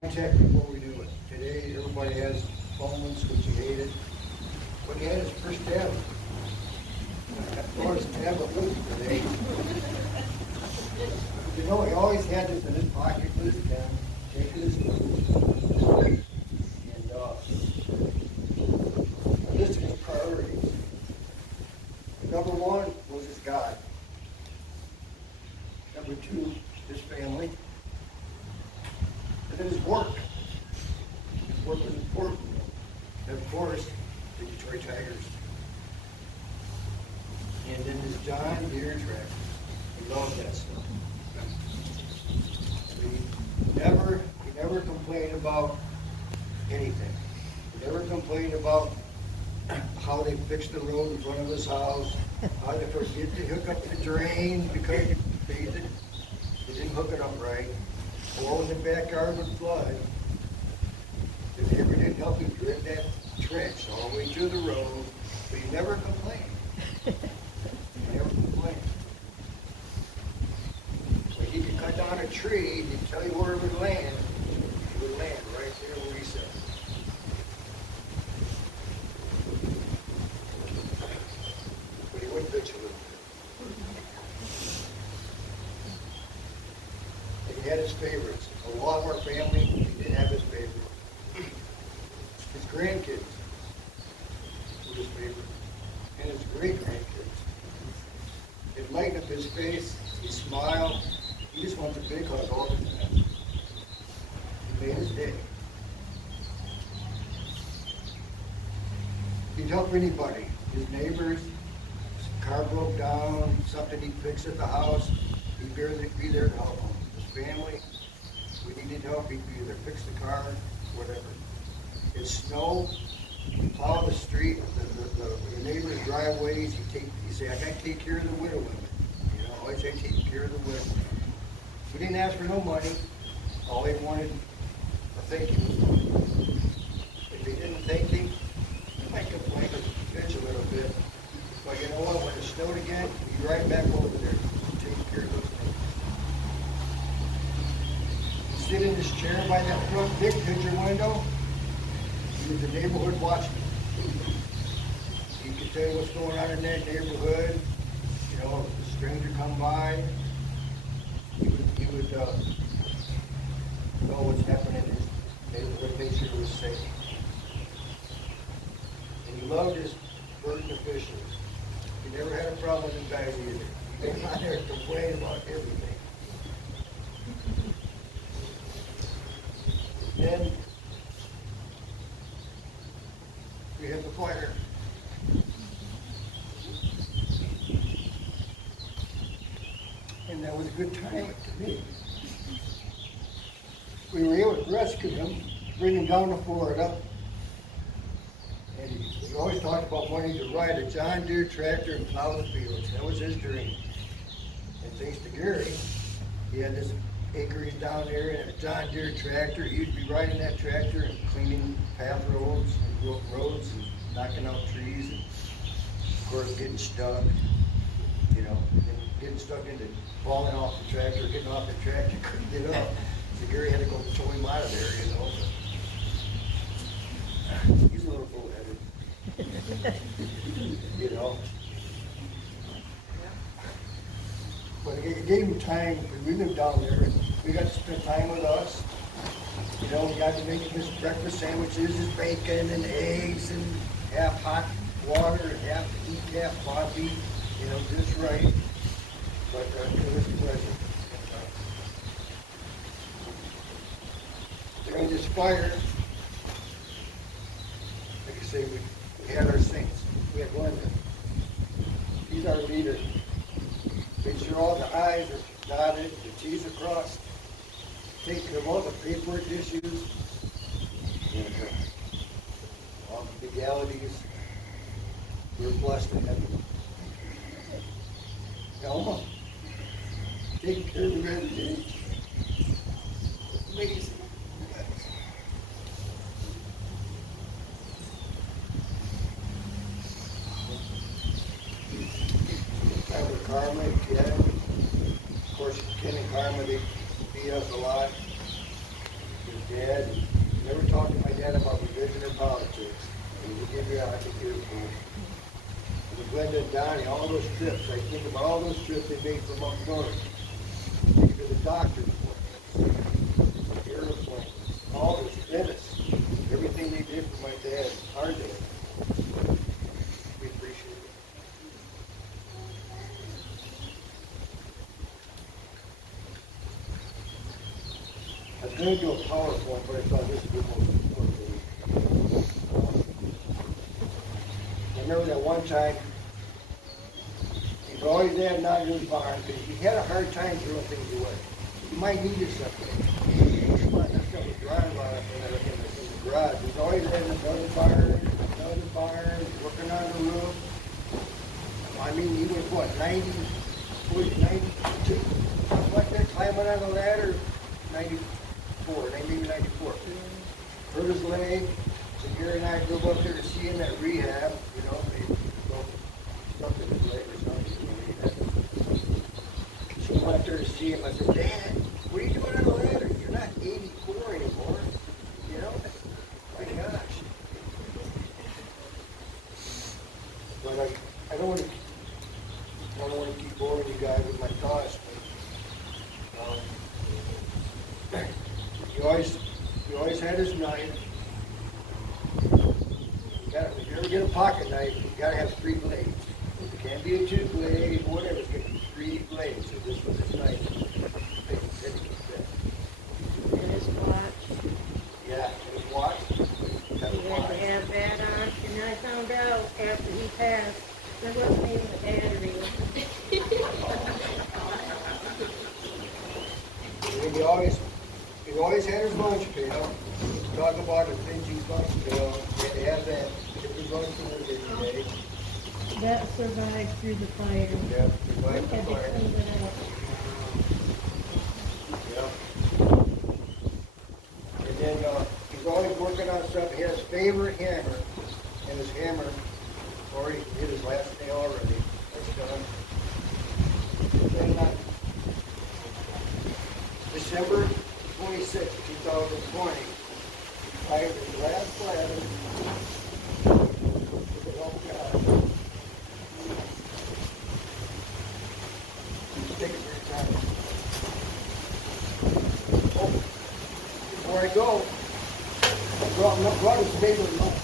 Check before we do it. Today, everybody has phones, which you hated. What he had is first tablet. Or his tablet with him today. You know, he always had this in his pocket with his pen, taking his notes. And listed his priorities. Number one was his God. Number two, his family. And then his work. His work was important. And of course, the Detroit Tigers. And then his John Deere tractor. He loved that stuff. He never complained about anything. He never complained about how they fixed the road in front of his house, how they forget to hook up the drain because they didn't hook it up right, or when the backyard would flood. The neighbor didn't help him grit that trench all the way to the road, but he never complained. He never complained. So he could cut down a tree, he'd tell you where it would land. It would land right there where he said. But he wouldn't bitch a little bit. And he had his favorites. A lot of our family, he didn't have his favorite. His grandkids were his favorite. And his great-grandkids. It lightened up his face, he smiled, he just wants a big hug all the time. He made his day. He'd help anybody, his neighbors, his car broke down, something he'd fix at the house, he'd be there to help them. His family, we needed help, he'd be there, fix the car, whatever. It snowed, he'd plow the street, the neighbors' driveways, he'd say, I gotta take care of the widow women. You know, always say, take care of the widow. He didn't ask for no money, all he wanted a thank you. If he didn't thank him, he might complain or bitch a little bit. But you know what, when it snowed again, he'd be right back over there, taking care of those things. He'd sit in his chair by that front big picture window, he was the neighborhood watchman. He could tell you what's going on in that neighborhood. You know, if a stranger come by, he would know what's happening in his neighborhood, make sure it was safe. And he loved his birds and fishes. He never had a problem with them guys either. He came out there and complained about everything. Then we had the fire. And that was a good time to me. We were able to rescue him, bring him down to Florida. And he always talked about wanting to ride a John Deere tractor and plow the fields. That was his dream. And thanks to Gary, he had this acreage down there and a John Deere tractor. He'd be riding that tractor and cleaning path roads and roads and knocking out trees and of course getting stuck, you know, and getting stuck into falling off the tractor, getting off the tractor, couldn't get up. So Gary had to go tow him out of there, you know. But he's a little bullheaded, you know. But it gave him time, because we lived down there, and we got to spend time with us. You know, we got to make him his breakfast sandwiches, his bacon and eggs, and half hot water, and half decaf coffee, you know, just right. But it was a pleasure. During this fire, like I say, we had our saints. We had Glenda. He's our leader. Make sure all the I's are dotted, the T's are crossed. Take care of all the paperwork issues, and all the legalities. We're blessed to have you. Elma, taking care of the residents. Amazing. Karma, Ken, of course, Ken and Karma, they beat us a lot. His dad, dad, never talked to my dad about religion or politics. He would give you, I think you're cool. With Glenda and Donnie, all those trips, I think about all those trips they made from Montgomery. Think of the doctor's appointments, airplanes, all those dentists, everything they did for my dad, our dad. We appreciate it. I was going to do a PowerPoint, but I thought this would be more important. I remember that one time, he's always there not in his barn, because he had a hard time throwing things away. He might need it someday. That stuff was drying a lot up in the garage. He's always in another barn, working on the roof. I mean, he was what, 92? Something like that, climbing on the ladder, 94, maybe 94. Hurt his leg. So Gary and I drove up there to see him at rehab, you know, maybe stuff in his leg or something. So I went up there to see him. I said, Dad, what are you doing on the ladder? You're not 84 anymore. You know? My gosh. But I don't want to keep boring you guys with my thoughts, but he always had his knife. If you ever get a pocket knife, you gotta have 3 blades. It can't be a 2-blade, whatever. It's gonna be 3 blades. So this was his knife. And his watch. Yeah, and his watch. He had to have that on, and I found out after he passed, there wasn't even a battery. And he always had his lunch pail. Talk about the things he's lunch pail. He had to have that. Get his lunch pail every day. That survived through the fire. Yeah, survived the Had to fire. clean it up. Yeah. And then he's always working on stuff. He has his favorite hammer, and his hammer already hit his last nail already. That's done. And then December 26, 2020, fired his last ladder with the help of God. Take it for your time. Oh, before I go, I brought his favorite lunch.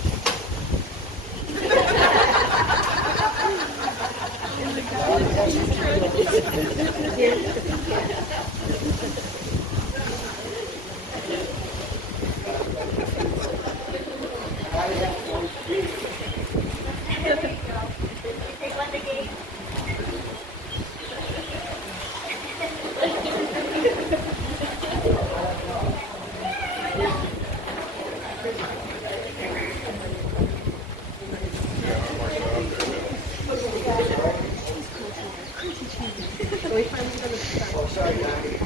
Oh, sorry, Donnie.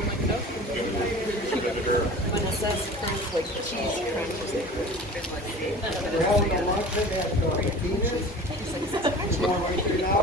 When it says crunch, like cheese crunch. We're having a luncheon at Venus. It's going right there now.